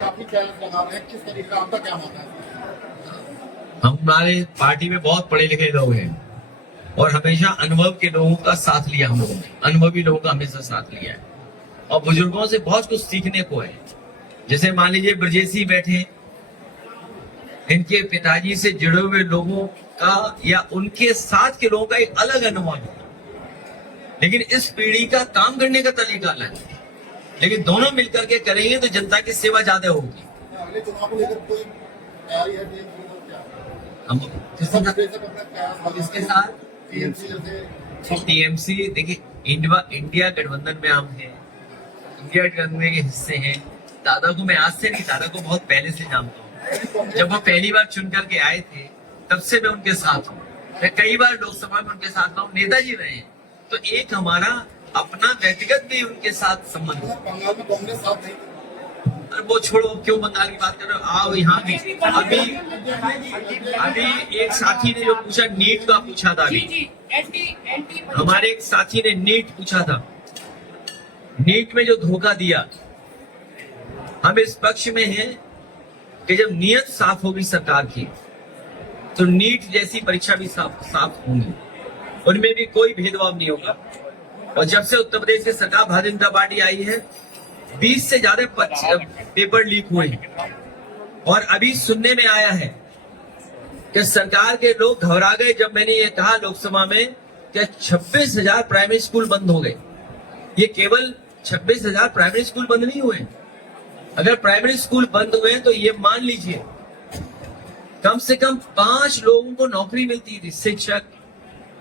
काफी प्रयास लगा रहे हैं, किस तरीके का आपका क्या मानना है? हमारे पार्टी में बहुत पढ़े लिखे लोग हैं और हमेशा अनुभव के लोगों का साथ लिया हम लोगों ने, अनुभवी लोगों का हमेशा साथ लिया है और बुजुर्गों से बहुत कुछ सीखने को है। जैसे मान लीजिए ब्रजेश जी बैठे हैं, इनके पिताजी से जुड़े हुए लोगों का या उनके साथ के लोगों का एक अलग अनुभव है, लेकिन इस पीढ़ी का काम करने का तरीका अलग है। लेकिन दोनों मिलकर के करेंगे तो जनता की सेवा ज्यादा होगी। अगले चुनाव को लेकर कोई तैयारी है टीएमसी को क्या? हम किसके साथ टीएमसी जैसे टीएमसी देखिए, इंडिया गठबंधन में हम हैं, इंडिया गठबंधन के हिस्से हैं। दादा को मैं आज से नहीं, दादा को बहुत पहले से जानता हूँ। जब वो पहली बार चुन करके आए थे तब से मैं उनके साथ हूँ। मैं कई बार लोकसभा में उनके साथ रहा हूँ, नेताजी रहे हैं। तो एक हमारा अपना व्यक्तिगत भी उनके साथ संबंध है। बंगाल में कांग्रेस साथ नहीं, अरे वो छोड़ो, क्यों बंगाल की बात कर रहे हो? आओ यहाँ भी। अभी एक साथी ने जो पूछा, नीट का पूछा था। अभी हमारे एक साथी ने नीट पूछा था, नीट में जो धोखा दिया। हम इस पक्ष में हैं कि जब नीयत साफ होगी सरकार की तो नीट जैसी परीक्षा भी साफ होंगी, उनमें भी कोई भेदभाव नहीं होगा। और जब से उत्तर प्रदेश की सरकार भारतीय जनता पार्टी आई है, 20 से ज्यादा पेपर लीक हुए हैं और अभी सुनने में आया है कि सरकार के लोग घबरा गए जब मैंने ये कहा लोकसभा में कि 26,000 प्राइमरी स्कूल बंद हो गए। ये केवल 26,000 प्राइमरी स्कूल बंद नहीं हुए। अगर प्राइमरी स्कूल बंद हुए तो ये मान लीजिए कम से कम 5 लोगों को नौकरी मिलती थी, शिक्षक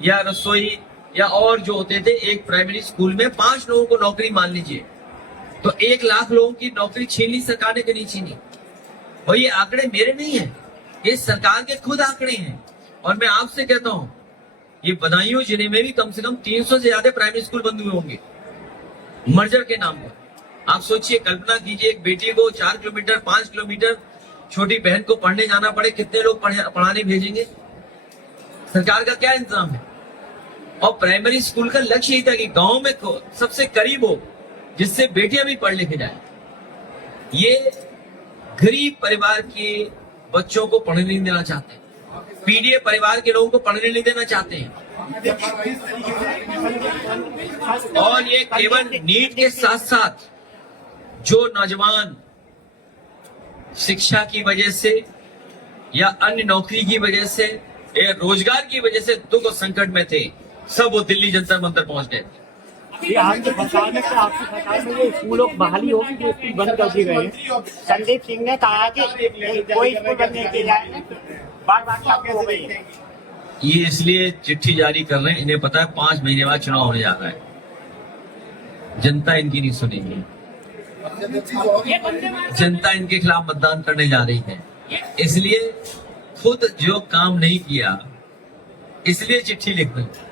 या रसोई या और जो होते थे। एक प्राइमरी स्कूल में 5 लोगों को नौकरी मान लीजिए, तो 1 लाख लोगों की नौकरी छीन ली सरकार ने, कि नहीं छीनी? और ये आंकड़े मेरे नहीं है, ये सरकार के खुद आंकड़े हैं। और मैं आपसे कहता हूं, ये बदायूं जिले में भी कम से कम 300 से ज्यादा प्राइमरी स्कूल बंद हुए होंगे मर्जर के नाम पर। आप सोचिए, कल्पना कीजिए, एक बेटी को 4 किलोमीटर 5 किलोमीटर छोटी बहन को पढ़ने जाना पड़े, कितने लोग पढ़ाने भेजेंगे? सरकार का क्या इंतजाम है? और प्राइमरी स्कूल का लक्ष्य यही था कि गांव में सबसे करीब हो, जिससे बेटियां भी पढ़ लिख जाए। ये गरीब परिवार के बच्चों को पढ़ने नहीं देना चाहते, पीडीए परिवार के लोगों को पढ़ने नहीं देना चाहते हैं। और ये केवल नीट के साथ साथ जो नौजवान शिक्षा की वजह से या अन्य नौकरी की वजह से या रोजगार की वजह से दुख और संकट में थे, सब वो दिल्ली जंतर मंतर पहुंच गए थे। आपकी सरकार में ये स्कूलों की बहाली होगी जो स्कूल बंद कर दिए गए। संदीप सिंह ने कहा कि कोई स्कूल बंद नहीं किया जाए, बार लागू हो गई है। ये इसलिए चिट्ठी जारी कर रहे हैं, इन्हें पता है 5 महीने बाद चुनाव होने जा रहा है, जनता इनकी नहीं सुनेगी, जनता इनके खिलाफ मतदान करने जा रही है। इसलिए खुद जो काम नहीं किया, इसलिए चिट्ठी लिख रहे हैं।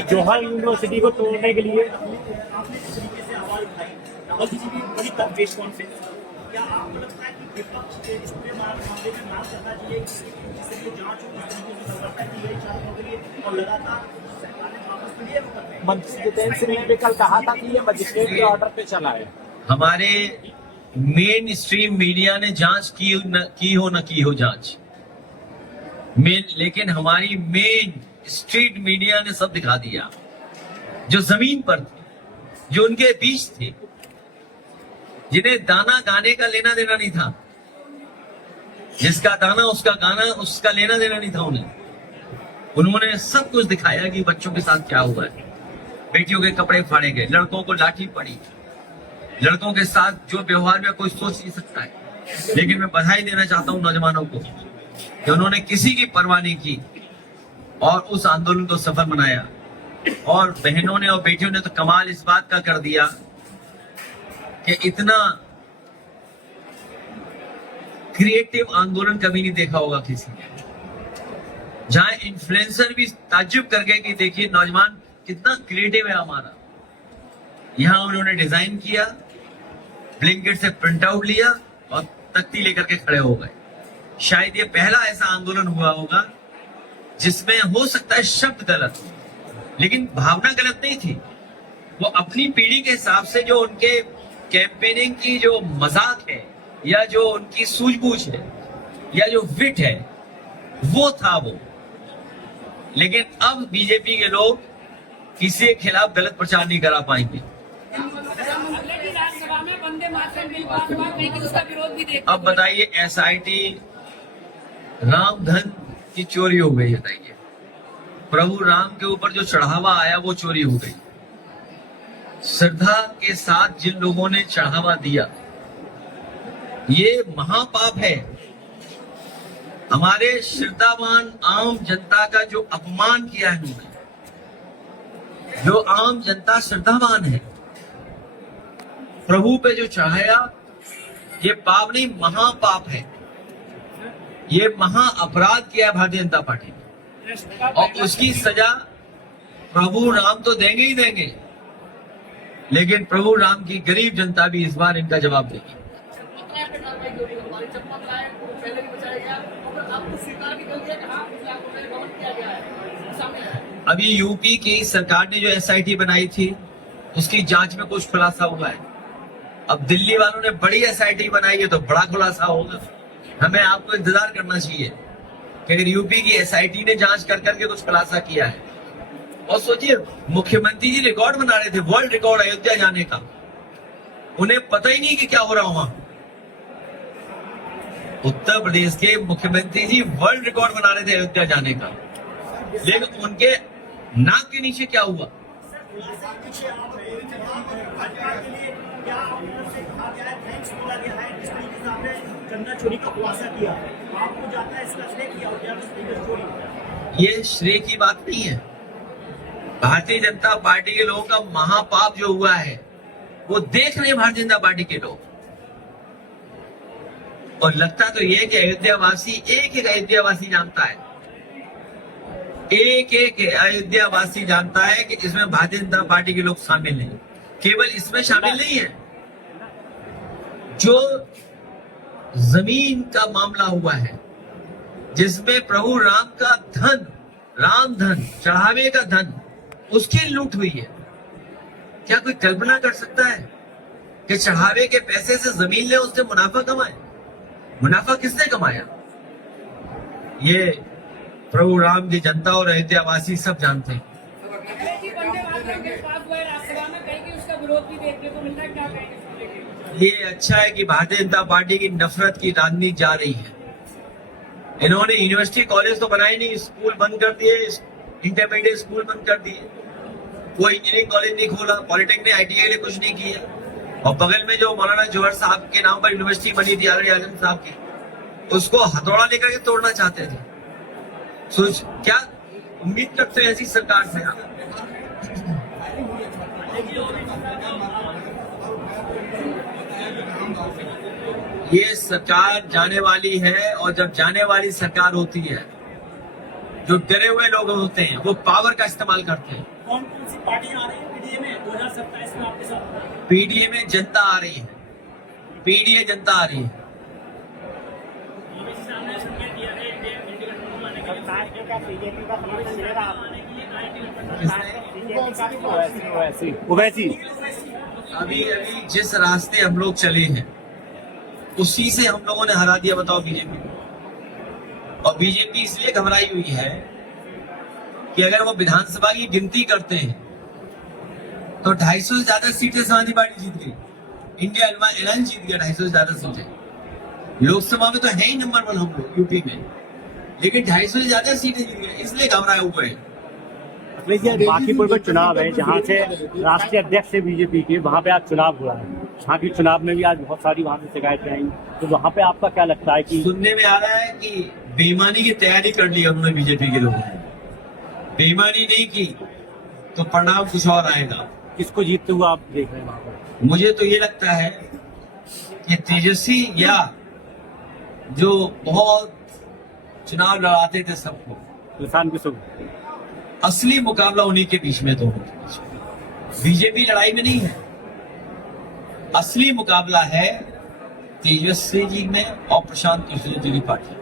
जवाहर यूनिवर्सिटी को तोड़ने के लिए मंत्री जितेंद्र सिंह ने कल कहा था कि ये मजिस्ट्रेट के ऑर्डर पे चला है। हमारे मेन स्ट्रीम मीडिया ने जांच की हो न की हो जांच, लेकिन हमारी मेन स्ट्रीट मीडिया ने सब दिखा दिया, जो जमीन पर थे, जो उनके बीच थे, जिन्हें दाना गाने का लेना देना नहीं था, जिसका दाना उसका गाना, उसका लेना देना नहीं था उन्होंने सब कुछ दिखाया कि बच्चों के साथ क्या हुआ है। बेटियों के कपड़े फाड़े गए, लड़कों को लाठी पड़ी, लड़कों के साथ जो व्यवहार में कोई सोच नहीं सकता है। लेकिन मैं बधाई देना चाहता हूं नौजवानों को कि उन्होंने किसी की परवाह नहीं की और उस आंदोलन को सफल बनाया। और बहनों ने और बेटियों ने तो कमाल इस बात का कर दिया कि इतना क्रिएटिव आंदोलन कभी नहीं देखा होगा किसी ने, जहां इन्फ्लुएंसर भी ताज्जुब कर गए कि देखिए नौजवान कितना क्रिएटिव है हमारा। यहां उन्होंने डिजाइन किया, ब्लिंकेट से प्रिंट आउट लिया और तख्ती लेकर के खड़े हो गए। शायद ये पहला ऐसा आंदोलन हुआ होगा जिसमें हो सकता है शब्द गलत, लेकिन भावना गलत नहीं थी। वो अपनी पीढ़ी के हिसाब से जो उनके कैंपेनिंग की जो मजाक है, या जो उनकी सूझबूझ है या जो विट है वो था वो। लेकिन अब बीजेपी के लोग किसी के खिलाफ गलत प्रचार नहीं करा पाएंगे। लेकिन राज्यसभा में वंदे मातरम बिल पास हुआ, लेकिन उसका विरोध भी देखा। अब बताइए एसआईटी राम धन की चोरी हो गई, बताइए प्रभु राम के ऊपर जो चढ़ावा आया वो चोरी हो गई। श्रद्धा के साथ जिन लोगों ने चढ़ावा दिया ये महापाप है। हमारे श्रद्धावान आम जनता का जो अपमान किया है उन्होंने, जो आम जनता श्रद्धावान है, प्रभु पे जो चढ़ाया, ये पाप नहीं महापाप है। ये महा अपराध किया है भारतीय जनता पार्टी ने और उसकी सजा प्रभु राम तो देंगे ही देंगे, लेकिन प्रभु राम की गरीब जनता भी इस बार इनका जवाब देगी। अभी यूपी की सरकार ने जो एसआईटी बनाई थी उसकी जांच में कुछ खुलासा हुआ है। अब दिल्ली वालों ने बड़ी एसआईटी बनाई है तो बड़ा खुलासा होगा। हमें आपको इंतजार करना चाहिए कि अगर यूपी की एसआईटी ने जांच कर करके कुछ खुलासा किया है। और सोचिए मुख्यमंत्री जी रिकॉर्ड बना रहे थे, वर्ल्ड रिकॉर्ड अयोध्या जाने का, उन्हें पता ही नहीं कि क्या हो रहा वहां। उत्तर प्रदेश के मुख्यमंत्री जी वर्ल्ड रिकॉर्ड बना रहे थे अयोध्या जाने का, लेकिन उनके नाक के नीचे क्या हुआ। ये श्रेय की बात नहीं है। भारतीय जनता पार्टी के लोगों का महापाप जो हुआ है वो देख रहे हैं भारतीय जनता पार्टी के लोग। और लगता तो ये कि अयोध्यावासी एक एक अयोध्यावासी जानता है, एक एक अयोध्यावासी जानता है कि इसमें भारतीय जनता पार्टी के लोग शामिल हैं। केवल इसमें शामिल नहीं है, जो जमीन का मामला हुआ है जिसमें प्रभु राम का धन, राम धन, चढ़ावे का धन, उसकी लूट हुई है। क्या कोई कल्पना कर सकता है कि चढ़ावे के पैसे से जमीन ले उससे मुनाफा कमाए? मुनाफा किसने कमाया? ये प्रभु राम की जनता और अयोध्यावासी सब जानते हैं। वंदे मातरम बिल पास हुआ है राज्यसभा में, कहीं कि उसका विरोध भी देखने को मिलता है, क्या कहेंगे? ये अच्छा है कि भारतीय जनता पार्टी की नफरत की राजनीति जा रही है। इन्होंने यूनिवर्सिटी कॉलेज तो बनाए नहीं, स्कूल बंद कर दिए, इंटरमीडिएट स्कूल बंद कर दिए, कोई इंजीनियरिंग कॉलेज नहीं खोला, पॉलिटेक्निक आईटीआई के लिए कुछ नहीं किया। और बगल में जो मौलाना जौहर साहब के नाम पर यूनिवर्सिटी बनी थी आलम आजम साहब की, उसको हथौड़ा लेकर के तोड़ना चाहते थे। सोच क्या उम्मीद करते हैं ऐसी सरकार से आप? ये सरकार जाने वाली है और जब जाने वाली सरकार होती है, जो डरे हुए लोग होते हैं वो पावर का इस्तेमाल करते हैं। कौन कौन सी पार्टियां आ रही है पीडीए में 2027 में आपके साथ? पीडीए में जनता आ रही है, पीडीए जनता आ रही है। बीजेपी का समर्थन मिलेगा ओवैसी ओवैसी। अभी जिस रास्ते हम लोग चले हैं उसी से हम लोगों ने हरा दिया, बताओ बीजेपी। और बीजेपी इसलिए घबराई हुई है कि अगर वो विधानसभा की गिनती करते हैं तो 250 से ज्यादा सीटें समाजवादी पार्टी जीत गई। इंडिया अलायंस जीत गया 250 से ज्यादा सीटें। लोकसभा में तो है ही नंबर 1 हम लोग यूपी में, लेकिन 250 से ज्यादा सीटें जीत गए, इसलिए घबराए हुए हैं। बांकीपुर में चुनाव है जहाँ से राष्ट्रीय अध्यक्ष है बीजेपी के, वहाँ पे आज चुनाव हुआ है। वहाँ की चुनाव में भी आज बहुत सारी वहाँ से शिकायतें आई, तो वहाँ पे आपका क्या लगता है कि सुनने में आ रहा है कि बेईमानी की तैयारी कर ली उन्होंने बीजेपी के लोगों ने। बेईमानी नहीं की तो परिणाम कुछ और आएगा। किसको जीतते हुए आप देख रहे हैं वहाँ पर? मुझे तो ये लगता है कि तेजस्वी या जो बहुत चुनाव लड़ाते थे सबको, किसान किसको? असली मुकाबला उन्हीं के बीच में, दोनों के बीच में। बीजेपी लड़ाई में नहीं है, असली मुकाबला है तेजस्वी जी में और प्रशांत किशोर जी की पार्टी।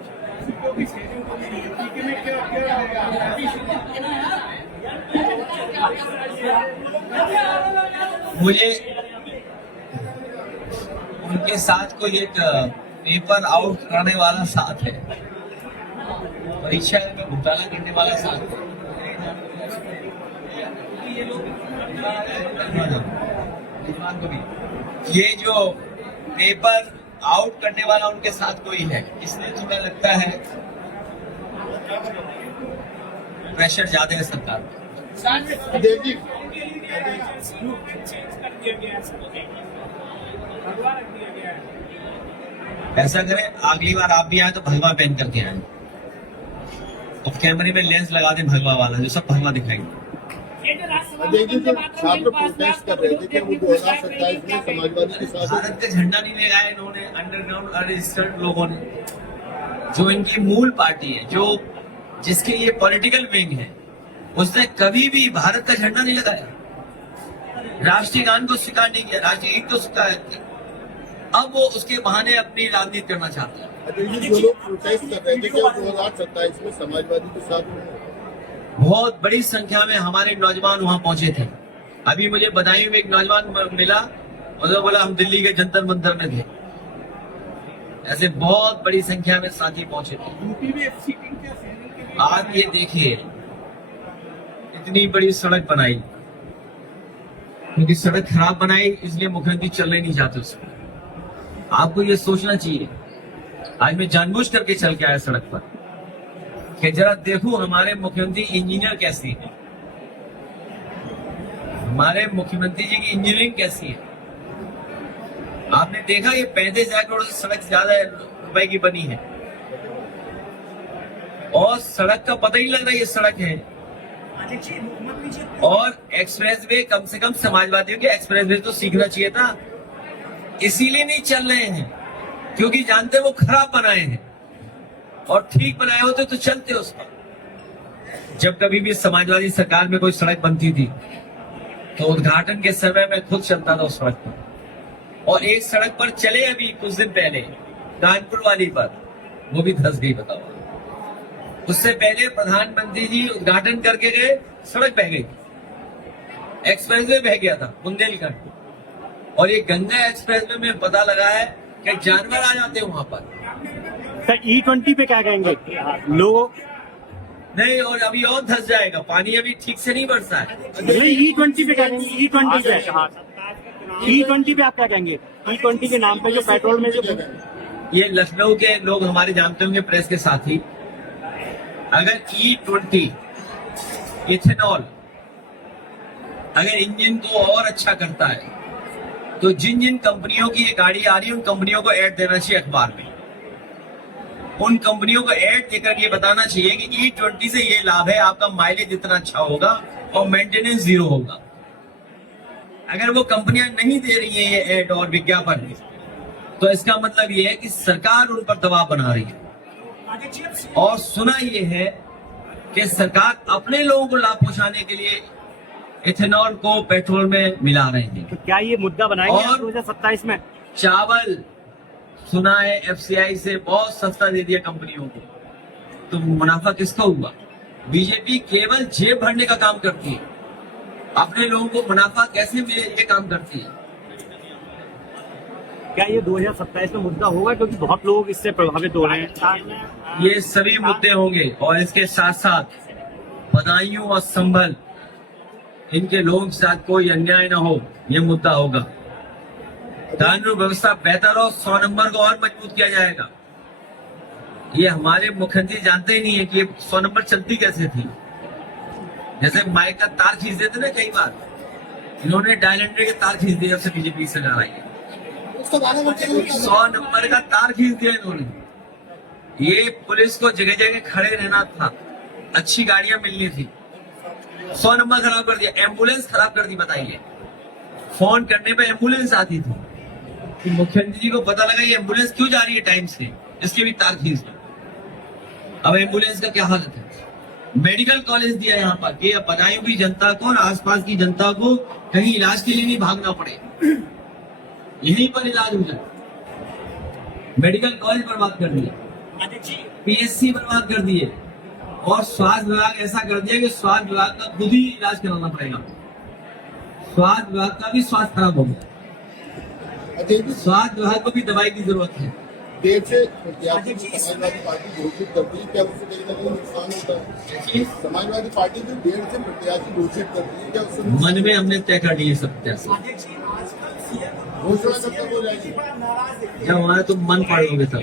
उनके साथ कोई एक पेपर आउट करने वाला साथ है, परीक्षा में घोटाला करने वाला साथ है। ये लोग ये जो पेपर आउट करने वाला उनके साथ कोई है, इसलिए तुम्हें लगता है प्रेशर ज्यादा है सरकार पर। देखिए चेंज कर दिया गया है सबको। भगवा रख दिया गया है। ऐसा करें, अगली बार आप भी आए तो भगवा पहन करके आए और कैमरे में लेंस लगा दें भगवा वाला, जो सब भगवा दिखाएंगे। ये जो राज्यसभा में देखिए वंदे जो मातरम छात्र बिल पास हुआ, प्रोटेस्ट कर रहे थे कि वो 2027 में समाजवादी के साथ भारत का झंडा नहीं लगाया इन्होंने, अंडरग्राउंड अनरजिस्टर्ड लोगों ने, जो इनकी मूल पार्टी है, जो जिसके ये पॉलिटिकल विंग है, उसने कभी भी भारत का झंडा नहीं लगाया, राष्ट्रीय गान को स्वीकार नहीं किया, राष्ट्रीय गीत को स्वीकार किया। अब वो उसके बहाने अपनी राजनीति करना चाहते हैं। ये जो लोग प्रोटेस्ट कर रहे थे कि वो 2027 में समाजवादी के साथ हैं। बहुत बड़ी संख्या में हमारे नौजवान वहां पहुंचे थे। अभी मुझे बदायूं में एक नौजवान मिला, उसने बोला हम दिल्ली के जंतर मंतर में थे। ऐसे बहुत बड़ी संख्या में साथी पहुंचे थे। आप ये देखिए, इतनी बड़ी सड़क बनाई, क्योंकि सड़क खराब बनाई इसलिए मुख्यमंत्री चलने नहीं चाहते उसमें। आपको ये सोचना चाहिए। आज मैं जानबूझ करके चल के आया सड़क पर कि जरा देखूं हमारे मुख्यमंत्री इंजीनियर कैसी है, हमारे मुख्यमंत्री जी की इंजीनियरिंग कैसी है। आपने देखा ये 35,000 करोड़ से सड़क ज्यादा रुपए की बनी है, और सड़क का पता ही लग रहा है ये सड़क है। अध्यक्ष जी, मुख्यमंत्री जी और एक्सप्रेस वे, कम से कम समाजवादियों के एक्सप्रेस वे तो सीखना चाहिए था। इसीलिए नहीं चल रहे हैं क्योंकि जानते वो खराब बनाए हैं, और ठीक बनाए होते तो चलते उस पर। जब कभी भी समाजवादी सरकार में कोई सड़क बनती थी तो उद्घाटन के समय में खुद चलता था उस सड़क पर, और एक सड़क पर चले अभी कुछ दिन पहले कानपुर वाली पर, वो भी धंस गई बताओ। उससे पहले प्रधानमंत्री जी उद्घाटन करके गए, सड़क बह गई, एक्सप्रेसवे बह गया था बुंदेलखंड। और ये गंगा एक्सप्रेसवे में पता लगा है कि जानवर आ जाते हैं वहां पर। सर E20 पे क्या कहेंगे लोग? नहीं, और अभी और धंस जाएगा, पानी अभी ठीक से नहीं बरसा है। नहीं, E20 पे क्या कहेंगे? E20 पे E20 पे आप क्या कहेंगे? E20 के नाम पे जो पेट्रोल में जो ये लखनऊ के लोग हमारे जानते होंगे, प्रेस के साथी, अगर E20 इथेनॉल अगर इंजन को और अच्छा करता है तो जिन जिन कंपनियों की ये गाड़ी आ रही है उन कंपनियों को ऐड देना चाहिए अखबार में। उन कंपनियों को ऐड देकर ये बताना चाहिए कि E20 से ये लाभ है, आपका माइलेज इतना अच्छा होगा और मेंटेनेंस जीरो होगा। अगर वो कंपनियां नहीं दे रही है ये ऐड और विज्ञापन, तो इसका मतलब ये है कि सरकार उन पर दबाव बना रही है। अध्यक्ष जी, और सुना ये है कि सरकार अपने लोगों को लाभ पहुंचाने के लिए इथेनॉल को पेट्रोल में मिला रहे हैं। तो क्या ये मुद्दा बनाएंगे और 2027 में? चावल सुना है FCI से बहुत सस्ता दे दिया कंपनियों को, तो मुनाफा किसका हुआ? बीजेपी केवल जेब भरने का काम करती है, अपने लोगों को मुनाफा कैसे मिले ये काम करती है। क्या ये 2027 में मुद्दा होगा, क्योंकि बहुत लोग इससे प्रभावित हो रहे हैं? ये सभी मुद्दे होंगे, और इसके साथ साथ बदायूं और संभल, इनके लोगों के साथ कोई अन्याय ना हो, ये मुद्दा होगा। कानून व्यवस्था बेहतर हो, 100 नंबर को और मजबूत किया जाएगा। ये हमारे मुख्यमंत्री जानते ही नहीं है कि ये 100 नंबर चलती कैसे थी। जैसे माइक का तार खींच देते ना, कई बार इन्होंने डायलेंडर के तार खींच दिए, जब से बीजेपी से लड़ाई है। 100 नंबर का तार खींच दिया इन्होंने। ये पुलिस को जगह जगह खड़े रहना था, अच्छी गाड़ियां मिलनी थी, 100 नंबर खराब कर दिया, एम्बुलेंस खराब कर दी। बताइए, फोन करने पे एम्बुलेंस आती थी, कि मुख्यमंत्री जी को पता लगा ये एम्बुलेंस क्यों जा रही है टाइम से, इसके भी तार खींच दो। अब एम्बुलेंस का क्या हालत है। मेडिकल कॉलेज दिया यहाँ पर कि बदायूं की जनता को और आसपास की जनता को कहीं इलाज के लिए नहीं भागना पड़े, यहीं पर इलाज हो जाए। मेडिकल कॉलेज बर्बाद कर दिया, अध्यक्ष जी, PSC बर्बाद कर दिए, और स्वास्थ्य विभाग ऐसा कर दिया कि स्वास्थ्य विभाग का खुद ही इलाज कराना पड़ेगा। स्वास्थ्य विभाग का भी स्वास्थ्य खराब हो गया। अजय जी स्वास्थ्य विभाग को भी दवाई की जरूरत है। देर से प्रत्याशी को समाजवादी पार्टी घोषित करती है, क्या उससे कहीं ना कहीं नुकसान होता है? समाजवादी पार्टी जो देर से प्रत्याशी घोषित करती है, क्या उससे मन में हमने तय कर लिए सब प्रत्याशी, घोषणा कब तक हो जाएगी? जब हमारा तुम मन पढ़ोगे तब।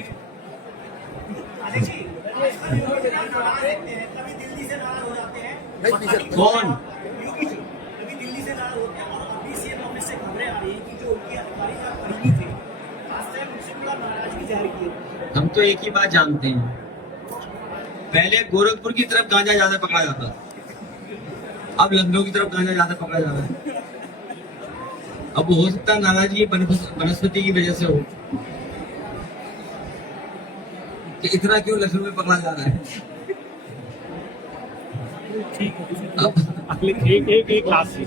कौन? हम तो एक ही बात जानते हैं, पहले गोरखपुर की तरफ गांजा ज्यादा पकड़ा जाता था, अब लखनऊ की तरफ गांजा ज्यादा पकड़ा जा रहा है। अब हो सकता है नाराजगी वनस्पति की वजह से हो कि इतना क्यों लखनऊ में पकड़ा जा रहा है। अब एक क्लास